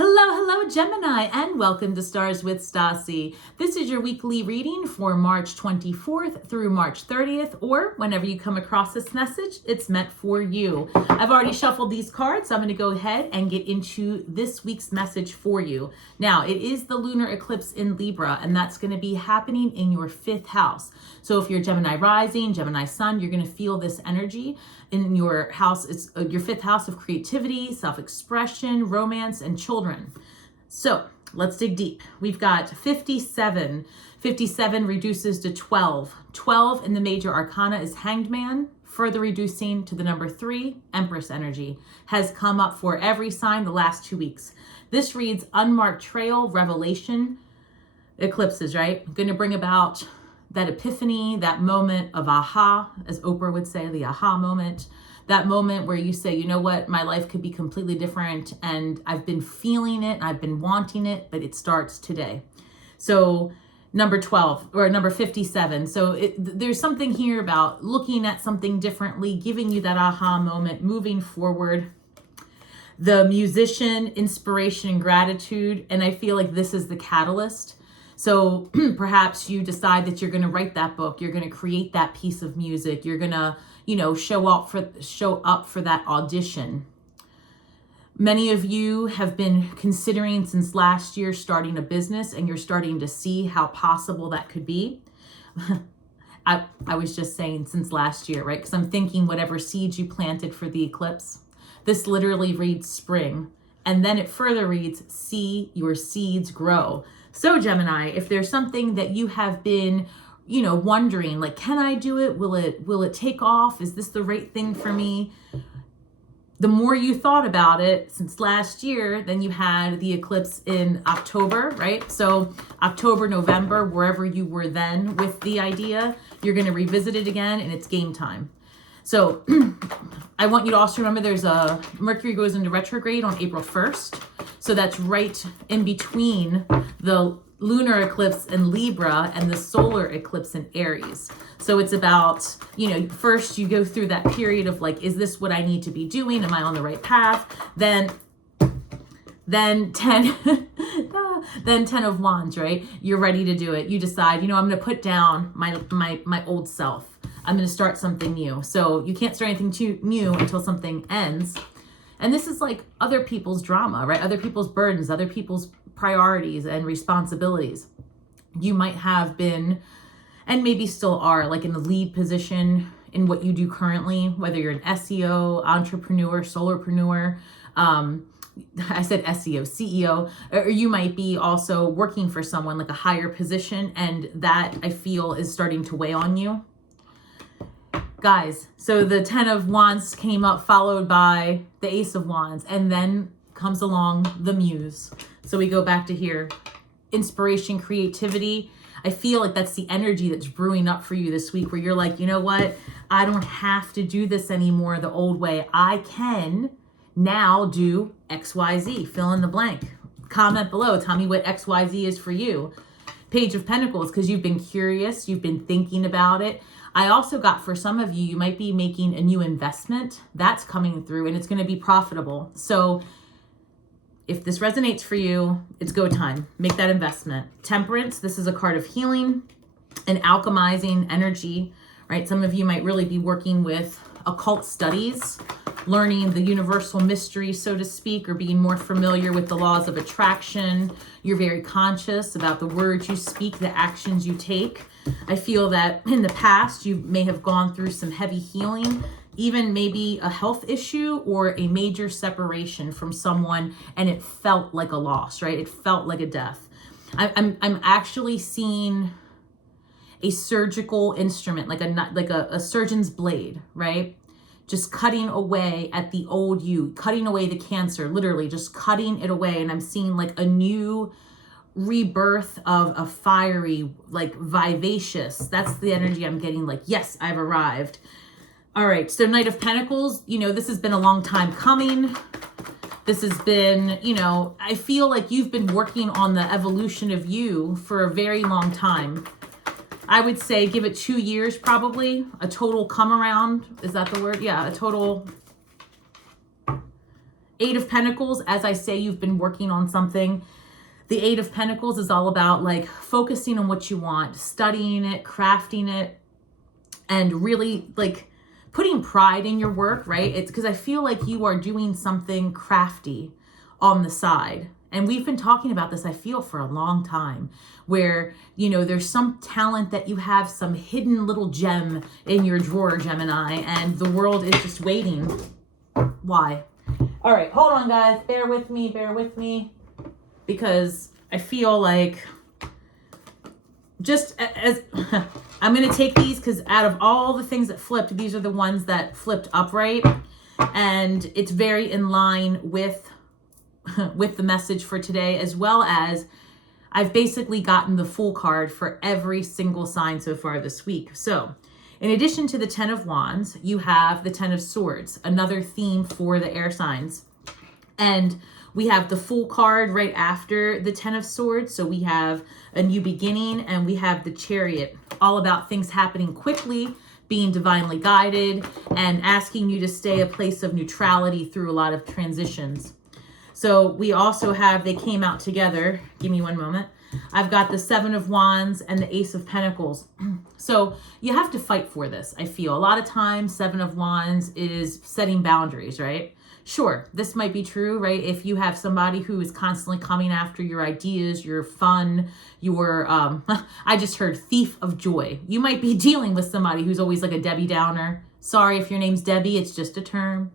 Hello, Gemini, and welcome to Stars with Stasi. This is your weekly reading for March 24th through March 30th, or whenever you come across this message, it's meant for you. I've already shuffled these cards, so I'm going to go ahead and get into this week's message for you. Now, it is the lunar eclipse in Libra, and that's going to be happening in your 5th house. So if you're Gemini rising, Gemini sun, you're going to feel this energy in your house. It's your 5th house of creativity, self-expression, romance, and children. So let's dig deep. We've got 57. 57 reduces to 12. 12 in the major arcana is Hanged Man, further reducing to the number 3, Empress energy, has come up for every sign the last 2 weeks. This reads unmarked trail, revelation, eclipses, right? Going to bring about that epiphany, that moment of aha, as Oprah would say, the aha moment. That moment where you say, you know what, my life could be completely different and I've been feeling it, I've been wanting it, but it starts today. So number 12 or number 57. So there's something here about looking at something differently, giving you that aha moment, moving forward. The musician, inspiration, gratitude, and I feel like this is the catalyst. So perhaps you decide that you're going to write that book, you're going to create that piece of music, you're going to, show up for that audition. Many of you have been considering since last year starting a business, and you're starting to see how possible that could be. I was just saying since last year, right? Because I'm thinking whatever seeds you planted for the eclipse, this literally reads spring. And then it further reads, see your seeds grow. So Gemini, if there's something that you have been, wondering, like, can I do it? Will it take off? Is this the right thing for me? The more you thought about it since last year, then you had the eclipse in October, right? So October, November, wherever you were then with the idea, you're going to revisit it again and it's game time. So I want you to also remember there's a Mercury goes into retrograde on April 1st. So that's right in between the lunar eclipse in Libra and the solar eclipse in Aries. So it's about, first you go through that period of like, is this what I need to be doing? Am I on the right path? Then 10, then 10 of Wands, right? You're ready to do it. You decide, I'm going to put down my old self. I'm going to start something new. So you can't start anything new until something ends. And this is like other people's drama, right? Other people's burdens, other people's priorities and responsibilities. You might have been, and maybe still are, like in the lead position in what you do currently, whether you're an SEO, entrepreneur, solopreneur, I said SEO, CEO, or you might be also working for someone like a higher position, and that I feel is starting to weigh on you. Guys, so the 10 of Wands came up, followed by the Ace of Wands, and then comes along the Muse. So we go back to here. Inspiration, creativity. I feel like that's the energy that's brewing up for you this week, where you're like, you know what? I don't have to do this anymore the old way. I can now do XYZ. Fill in the blank. Comment below. Tell me what XYZ is for you. Page of Pentacles, because you've been curious. You've been thinking about it. I also got, for some of you, you might be making a new investment. That's coming through and it's going to be profitable. So if this resonates for you, it's go time. Make that investment. Temperance, this is a card of healing and alchemizing energy, right? Some of you might really be working with occult studies, learning the universal mystery, so to speak, or being more familiar with the laws of attraction. You're very conscious about the words you speak, the actions you take. I feel that in the past, you may have gone through some heavy healing, even maybe a health issue or a major separation from someone, and it felt like a loss, right? It felt like a death. I'm actually seeing a surgical instrument, like a surgeon's blade, right? Just cutting away at the old you, cutting away the cancer, literally just cutting it away. And I'm seeing like a new rebirth of a fiery, like vivacious. That's the energy I'm getting, like, yes, I've arrived. All right, so Knight of Pentacles, this has been a long time coming. This has been, I feel like you've been working on the evolution of you for a very long time. I would say give it 2 years, probably. A total come around. Is that the word? Yeah, a total Eight of Pentacles, as I say, you've been working on something. The Eight of Pentacles is all about like focusing on what you want, studying it, crafting it, and really like putting pride in your work, right? It's because I feel like you are doing something crafty on the side. And we've been talking about this, I feel, for a long time, where, you know, there's some talent that you have, some hidden little gem in your drawer, Gemini, and the world is just waiting. Why? All right, hold on, guys. Bear with me, because I feel like just as I'm going to take these because out of all the things that flipped, these are the ones that flipped upright, and it's very in line with the message for today, as well as I've basically gotten the full card for every single sign so far this week. So in addition to the 10 of Wands, you have the 10 of Swords, another theme for the air signs. And we have the full card right after the 10 of Swords. So we have a new beginning, and we have the Chariot, all about things happening quickly, being divinely guided, and asking you to stay a place of neutrality through a lot of transitions. So we also have, they came out together. Give me one moment. I've got the 7 of Wands and the Ace of Pentacles. So you have to fight for this, I feel. A lot of times, 7 of Wands is setting boundaries, right? Sure, this might be true, right? If you have somebody who is constantly coming after your ideas, your fun, your, I just heard thief of joy. You might be dealing with somebody who's always like a Debbie Downer. Sorry if your name's Debbie, it's just a term.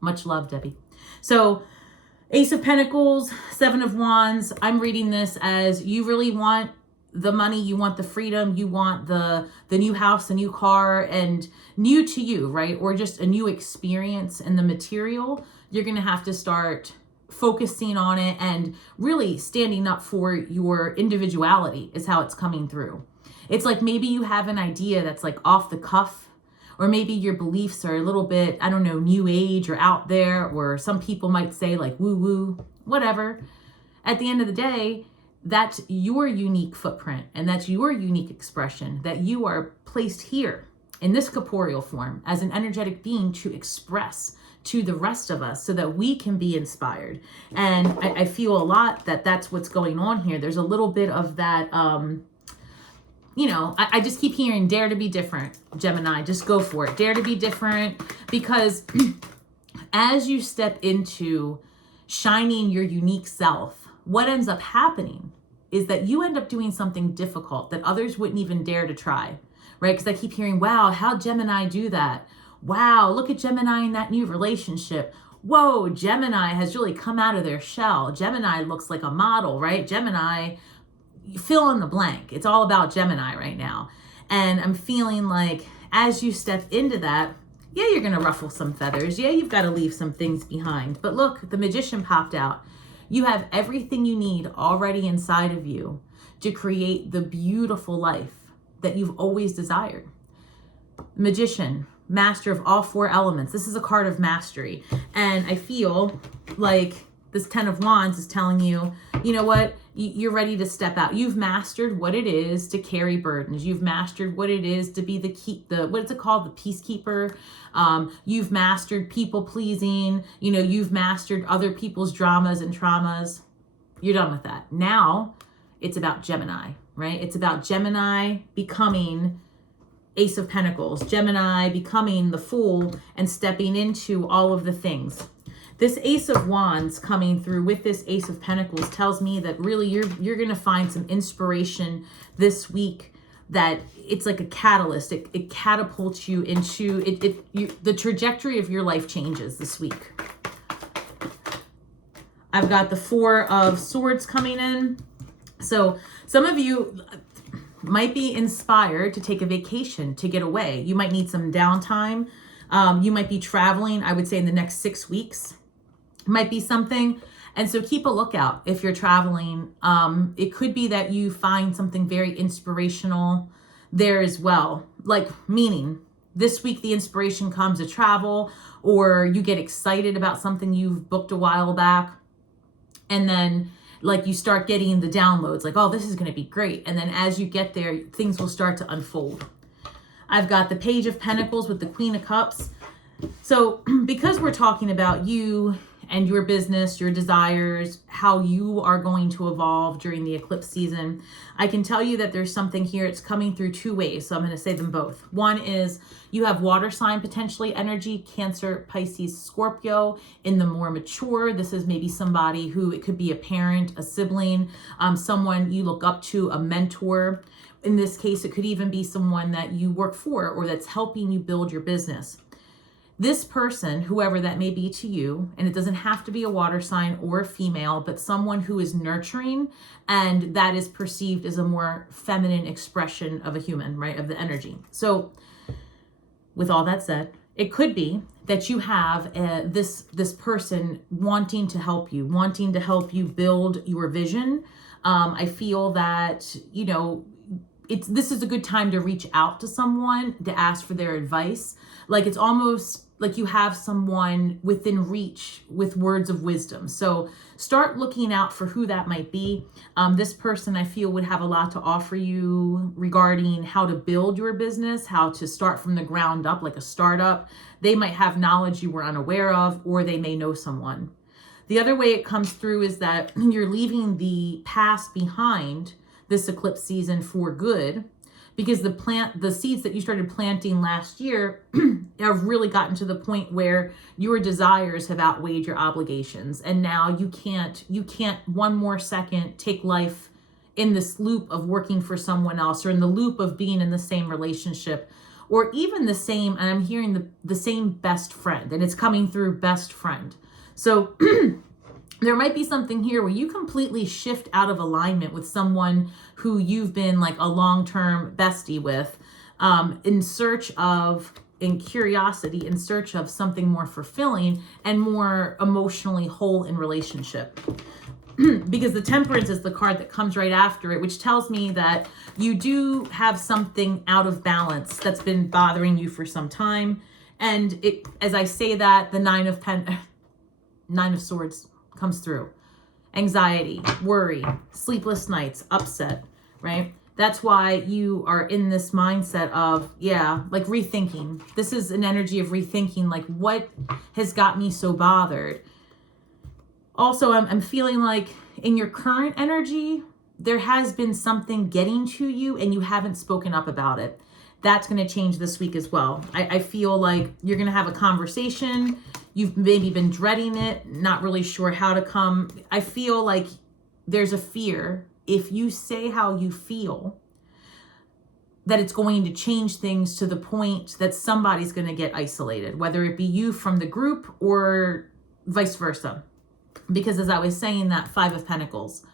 Much love, Debbie. So Ace of Pentacles, 7 of Wands, I'm reading this as you really want the money, you want the freedom, you want the new house, the new car, and new to you, right? Or just a new experience in the material. You're going to have to start focusing on it and really standing up for your individuality is how it's coming through. It's like maybe you have an idea that's like off the cuff, or maybe your beliefs are a little bit, I don't know, new age or out there, or some people might say like woo woo, whatever. At the end of the day, that's your unique footprint, and that's your unique expression that you are placed here in this corporeal form as an energetic being to express to the rest of us so that we can be inspired. And I feel a lot that that's what's going on here. There's a little bit of that, you know, I just keep hearing dare to be different, Gemini, just go for it. Dare to be different, because as you step into shining your unique self, what ends up happening is that you end up doing something difficult that others wouldn't even dare to try, right? Because I keep hearing, wow, how'd Gemini do that? Wow, look at Gemini in that new relationship. Whoa, Gemini has really come out of their shell. Gemini looks like a model, right? Gemini, fill in the blank. It's all about Gemini right now. And I'm feeling like as you step into that, yeah, you're going to ruffle some feathers. Yeah, you've got to leave some things behind. But look, the Magician popped out. You have everything you need already inside of you to create the beautiful life that you've always desired. Magician, master of all 4 elements. This is a card of mastery. And I feel like this 10 of Wands is telling you, you know what? You're ready to step out. You've mastered what it is to carry burdens. You've mastered what it is to be what is it called? The peacekeeper. You've mastered people pleasing. You know, you've mastered other people's dramas and traumas. You're done with that. Now it's about Gemini, right? It's about Gemini becoming Ace of Pentacles, Gemini becoming the Fool and stepping into all of the things. This Ace of Wands coming through with this Ace of Pentacles tells me that really you're going to find some inspiration this week, that it's like a catalyst. It catapults you into the trajectory of your life changes this week. I've got the 4 of Swords coming in. So some of you might be inspired to take a vacation, to get away. You might need some downtime. You might be traveling, I would say in the next 6 weeks. Might be something. And so keep a lookout if you're traveling. It could be that you find something very inspirational there as well. Like, meaning this week the inspiration comes to travel, or you get excited about something you've booked a while back. And then like you start getting the downloads like, oh, this is going to be great. And then as you get there, things will start to unfold. I've got the Page of Pentacles with the Queen of Cups. So because we're talking about you and your business, your desires, how you are going to evolve during the eclipse season. I can tell you that there's something here. It's coming through two ways, so I'm going to say them both. One is you have water sign potentially energy, Cancer, Pisces, Scorpio. In the more mature, this is maybe somebody who, it could be a parent, a sibling, someone you look up to, a mentor. In this case, it could even be someone that you work for or that's helping you build your business. This person, whoever that may be to you, and it doesn't have to be a water sign or a female, but someone who is nurturing, and that is perceived as a more feminine expression of a human, right, of the energy. So with all that said, it could be that you have this person wanting to help you build your vision. I feel that, you know, this is a good time to reach out to someone to ask for their advice. Like, it's almost like you have someone within reach with words of wisdom. So start looking out for who that might be. This person, I feel, would have a lot to offer you regarding how to build your business, how to start from the ground up, like a startup. They might have knowledge you were unaware of, or they may know someone. The other way it comes through is that you're leaving the past behind this eclipse season for good, because the seeds that you started planting last year have really gotten to the point where your desires have outweighed your obligations. And now you can't one more second take life in this loop of working for someone else, or in the loop of being in the same relationship, or even the same, and I'm hearing the same best friend, and it's coming through best friend. So there might be something here where you completely shift out of alignment with someone who you've been like a long-term bestie with, in curiosity, in search of something more fulfilling and more emotionally whole in relationship. Because the Temperance is the card that comes right after it, which tells me that you do have something out of balance that's been bothering you for some time. And it, as I say that, the Nine of Swords comes through. Anxiety, worry, sleepless nights, upset, right? That's why you are in this mindset of, like rethinking. This is an energy of rethinking, like, what has got me so bothered? Also, I'm feeling like in your current energy, there has been something getting to you and you haven't spoken up about it. That's going to change this week as well. I feel like you're going to have a conversation. You've maybe been dreading it, not really sure how to come. I feel like there's a fear, if you say how you feel, that it's going to change things to the point that somebody's going to get isolated, whether it be you from the group or vice versa. Because as I was saying, that Five of Pentacles,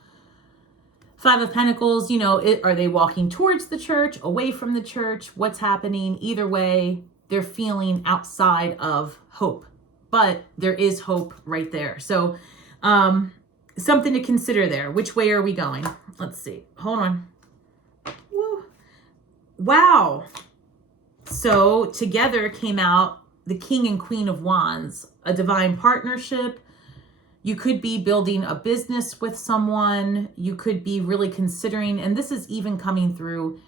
you know, are they walking towards the church, away from the church? What's happening? Either way, they're feeling outside of hope. But there is hope right there. So something to consider there. Which way are we going? Let's see. Hold on. Woo. Wow. So together came out the King and Queen of Wands, a divine partnership. You could be building a business with someone. You could be really considering, and this is even coming through,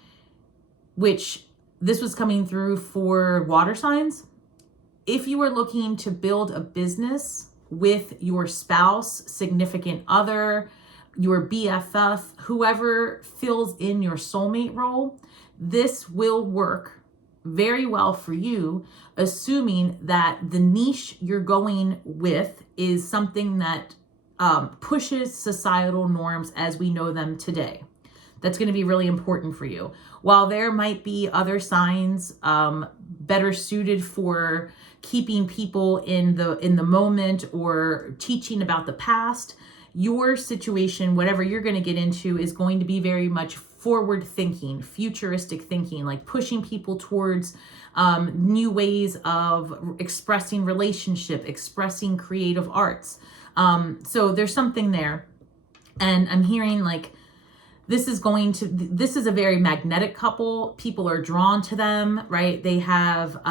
this was coming through for water signs. If you are looking to build a business with your spouse, significant other, your BFF, whoever fills in your soulmate role, this will work very well for you, assuming that the niche you're going with is something that pushes societal norms as we know them today. That's going to be really important for you. While there might be other signs better suited for keeping people in the moment or teaching about the past, your situation, whatever you're going to get into, is going to be very much forward thinking, futuristic thinking, like pushing people towards new ways of expressing relationship, expressing creative arts. So there's something there. And I'm hearing like, this is a very magnetic couple. People are drawn to them, right? They have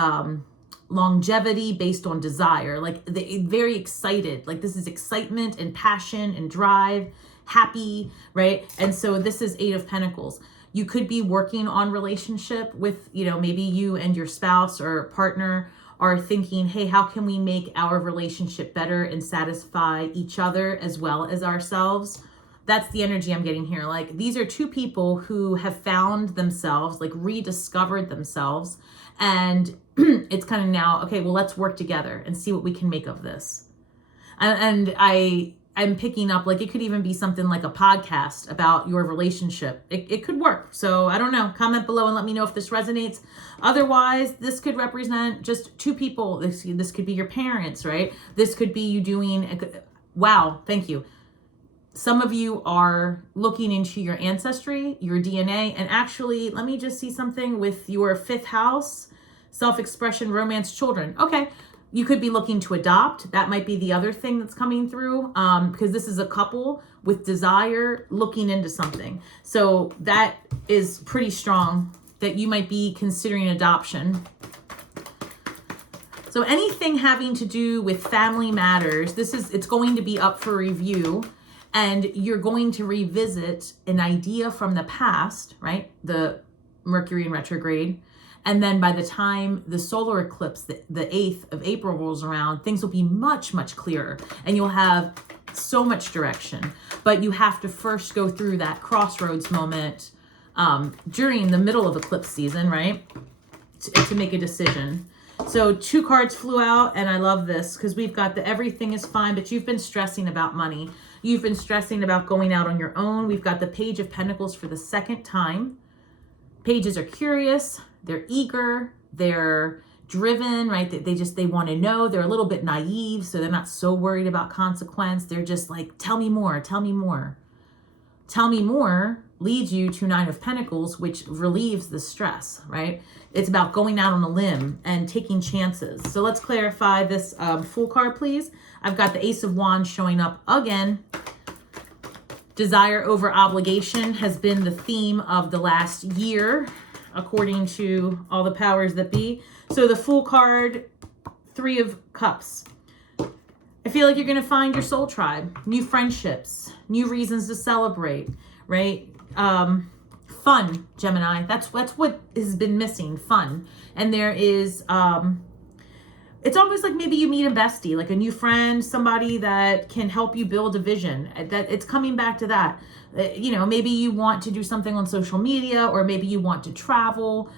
longevity based on desire, like they very excited, like this is excitement and passion and drive, happy, right? And so this is Eight of Pentacles. You could be working on relationship with, maybe you and your spouse or partner are thinking, hey, how can we make our relationship better and satisfy each other as well as ourselves? That's the energy I'm getting here. Like, these are two people who have found themselves, like rediscovered themselves. And it's kind of now, okay, well, let's work together and see what we can make of this. And I'm picking up, like, it could even be something like a podcast about your relationship. It could work. So I don't know. Comment below and let me know if this resonates. Otherwise, this could represent just two people. This could be your parents, right? This could be you doing, wow, thank you. Some of you are looking into your ancestry, your DNA, and actually, let me just see something with your 5th house, self-expression, romance, children. Okay. You could be looking to adopt. That might be the other thing that's coming through, because this is a couple with desire looking into something. So that is pretty strong that you might be considering adoption. So anything having to do with family matters, it's going to be up for review, and you're going to revisit an idea from the past, right? The Mercury in retrograde. And then by the time the solar eclipse, the 8th of April rolls around, things will be much, much clearer and you'll have so much direction. But you have to first go through that crossroads moment during the middle of eclipse season, right? To make a decision. So 2 cards flew out, and I love this because we've got the everything is fine, but you've been stressing about money. You've been stressing about going out on your own. We've got the Page of Pentacles for the 2nd time. Pages are curious. They're eager, they're driven, right? They want to know. They're a little bit naive, so they're not so worried about consequence. They're just like, tell me more, tell me more. Tell me more leads you to 9 of Pentacles, which relieves the stress, right? It's about going out on a limb and taking chances. So let's clarify this Fool card, please. I've got the Ace of Wands showing up again. Desire over obligation has been the theme of the last year, according to all the powers that be. So the Fool card, 3 of Cups. I feel like you're going to find your soul tribe, new friendships, new reasons to celebrate, right? Fun, Gemini. That's what has been missing, fun. And there is, it's almost like maybe you meet a bestie, like a new friend, somebody that can help you build a vision. That it's coming back to that. You know, maybe you want to do something on social media, or maybe you want to travel.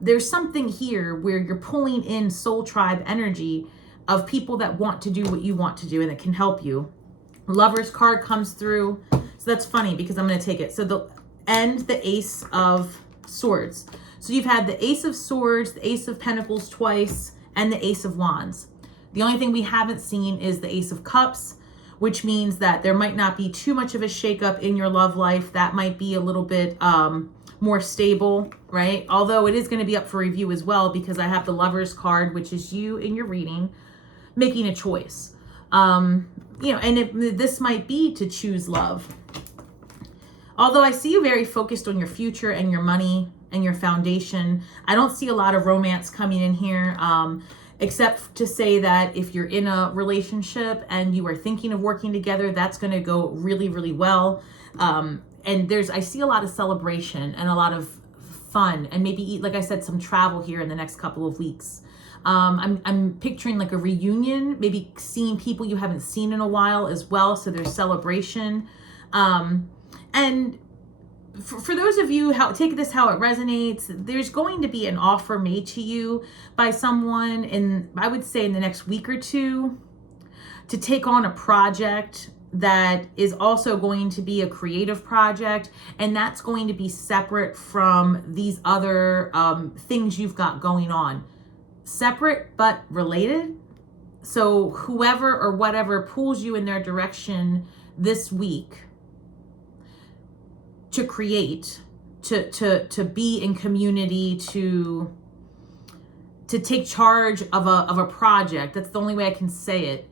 There's something here where you're pulling in soul tribe energy of people that want to do what you want to do and that can help you. Lover's card comes through. So that's funny because I'm going to take it. So the Ace of Swords. So you've had the Ace of Swords, the Ace of Pentacles twice, and the Ace of Wands. The only thing we haven't seen is the Ace of Cups, which means that there might not be too much of a shakeup in your love life. That might be a little bit more stable, right? Although it is going to be up for review as well, because I have the Lover's card, which is you in your reading, making a choice. You know, and this might be to choose love. Although I see you very focused on your future and your money and your foundation. I don't see a lot of romance coming in here, except to say that if you're in a relationship and you are thinking of working together, that's going to go really, really well. And I see a lot of celebration and a lot of fun, and maybe, like I said, some travel here in the next couple of weeks. I'm picturing like a reunion, maybe seeing people you haven't seen in a while as well. So there's celebration. And for those of you, take this how it resonates, there's going to be an offer made to you by someone I would say in the next week or two, to take on a project that is also going to be a creative project. And that's going to be separate from these other things you've got going on. Separate but related. So whoever or whatever pulls you in their direction this week to create, to be in community, to take charge of a project. That's the only way I can say it.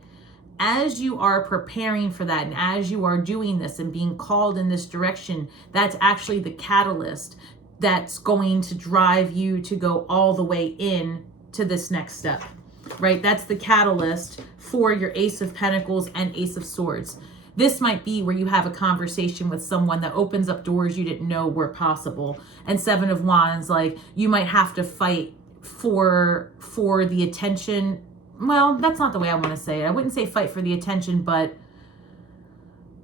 As you are preparing for that, and as you are doing this and being called in this direction, that's actually the catalyst that's going to drive you to go all the way in to this next step, right? That's the catalyst for your Ace of Pentacles and Ace of Swords. This might be where you have a conversation with someone that opens up doors you didn't know were possible. And Seven of Wands, like, you might have to fight for the attention. Well, that's not the way I want to say it. I wouldn't say fight for the attention, but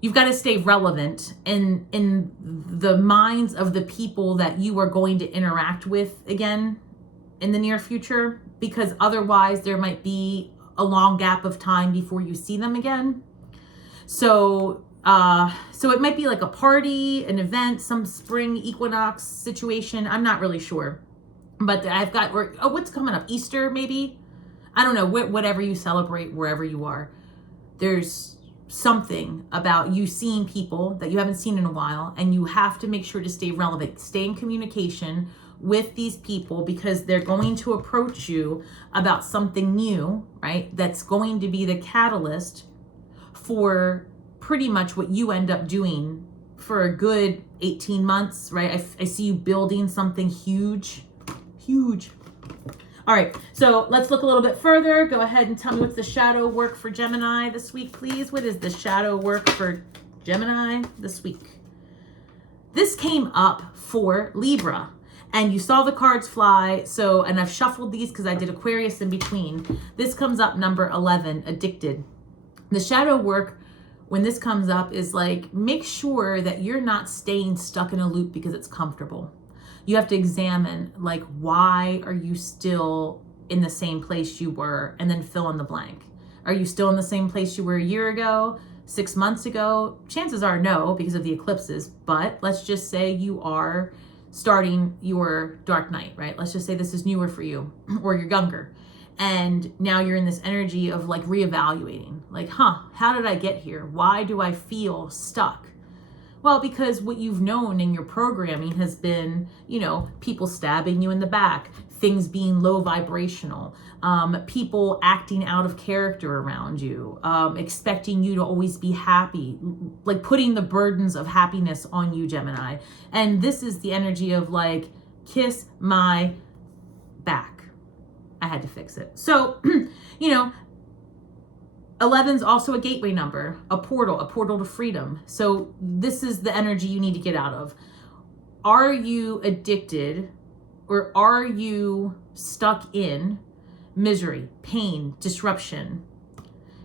you've got to stay relevant in the minds of the people that you are going to interact with again in the near future, because otherwise there might be a long gap of time before you see them again. So it might be like a party, an event, some spring equinox situation. I'm not really sure, but I've got, what's coming up? Easter, maybe? I don't know, whatever you celebrate, wherever you are. There's something about you seeing people that you haven't seen in a while, and you have to make sure to stay relevant, stay in communication with these people, because they're going to approach you about something new, right? That's going to be the catalyst for pretty much what you end up doing for a good 18 months, right? I see you building something huge. All right, so let's look a little bit further. Go ahead and tell me what's the shadow work for Gemini this week, please. What is the shadow work for Gemini this week? This came up for Libra, and you saw the cards fly. So, and I've shuffled these because I did Aquarius in between. This comes up number 11, addicted. The shadow work, when this comes up, is like, make sure that you're not staying stuck in a loop because it's comfortable. You have to examine, like, why are you still in the same place you were, and then fill in the blank. Are you still in the same place you were a year ago, 6 months ago? Chances are no, because of the eclipses, but let's just say you are starting your dark night, right? Let's just say this is newer for you, or you're younger. And now you're in this energy of like reevaluating, like, how did I get here? Why do I feel stuck? Well, because what you've known in your programming has been, people stabbing you in the back, things being low vibrational, people acting out of character around you, expecting you to always be happy, like putting the burdens of happiness on you, Gemini. And this is the energy of like, kiss my back. I had to fix it. So, 11's also a gateway number, a portal to freedom. So this is the energy you need to get out of. Are you addicted, or are you stuck in misery, pain, disruption?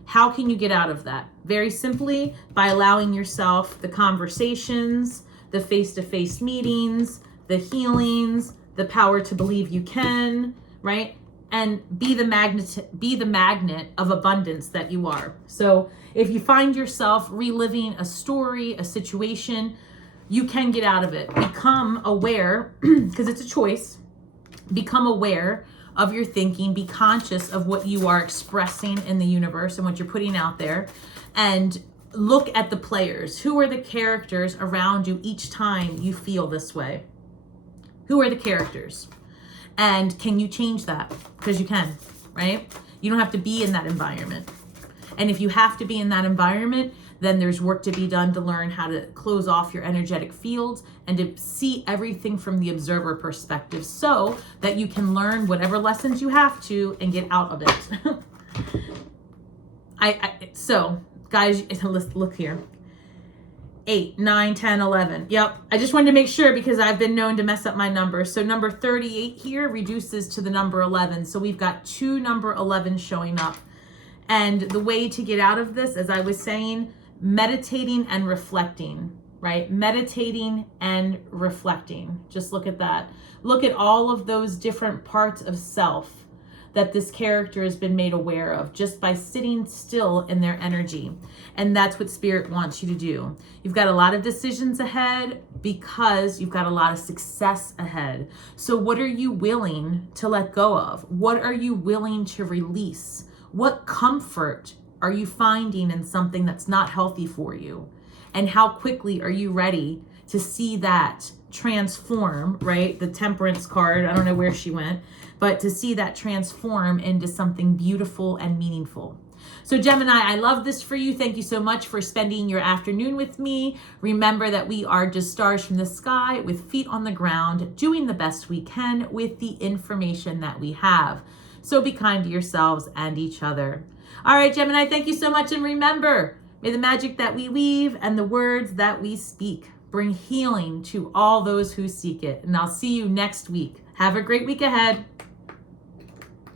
How can you get out of that? Very simply, by allowing yourself the conversations, the face-to-face meetings, the healings, the power to believe you can, right? And be the magnet of abundance that you are. So if you find yourself reliving a story, a situation, you can get out of it. Become aware, because it's a choice. Become aware of your thinking. Be conscious of what you are expressing in the universe and what you're putting out there. And look at the players. Who are the characters around you each time you feel this way? Who are the characters? And can you change that? Because you can, right? You don't have to be in that environment. And if you have to be in that environment, then there's work to be done to learn how to close off your energetic fields and to see everything from the observer perspective, so that you can learn whatever lessons you have to and get out of it. So guys, let's look here. 8, 9, 10, 11. Yep. I just wanted to make sure, because I've been known to mess up my numbers. So number 38 here reduces to the number 11. So we've got 2 number 11 showing up. And the way to get out of this, as I was saying, meditating and reflecting, right? Meditating and reflecting. Just look at that. Look at all of those different parts of self that this character has been made aware of just by sitting still in their energy. And that's what Spirit wants you to do. You've got a lot of decisions ahead because you've got a lot of success ahead. So what are you willing to let go of? What are you willing to release? What comfort are you finding in something that's not healthy for you? And how quickly are you ready to see that transform, right? The Temperance card, I don't know where she went, but to see that transform into something beautiful and meaningful. So Gemini, I love this for you. Thank you so much for spending your afternoon with me. Remember that we are just stars from the sky with feet on the ground, doing the best we can with the information that we have. So be kind to yourselves and each other. All right, Gemini, thank you so much. And remember, may the magic that we weave and the words that we speak bring healing to all those who seek it. And I'll see you next week. Have a great week ahead.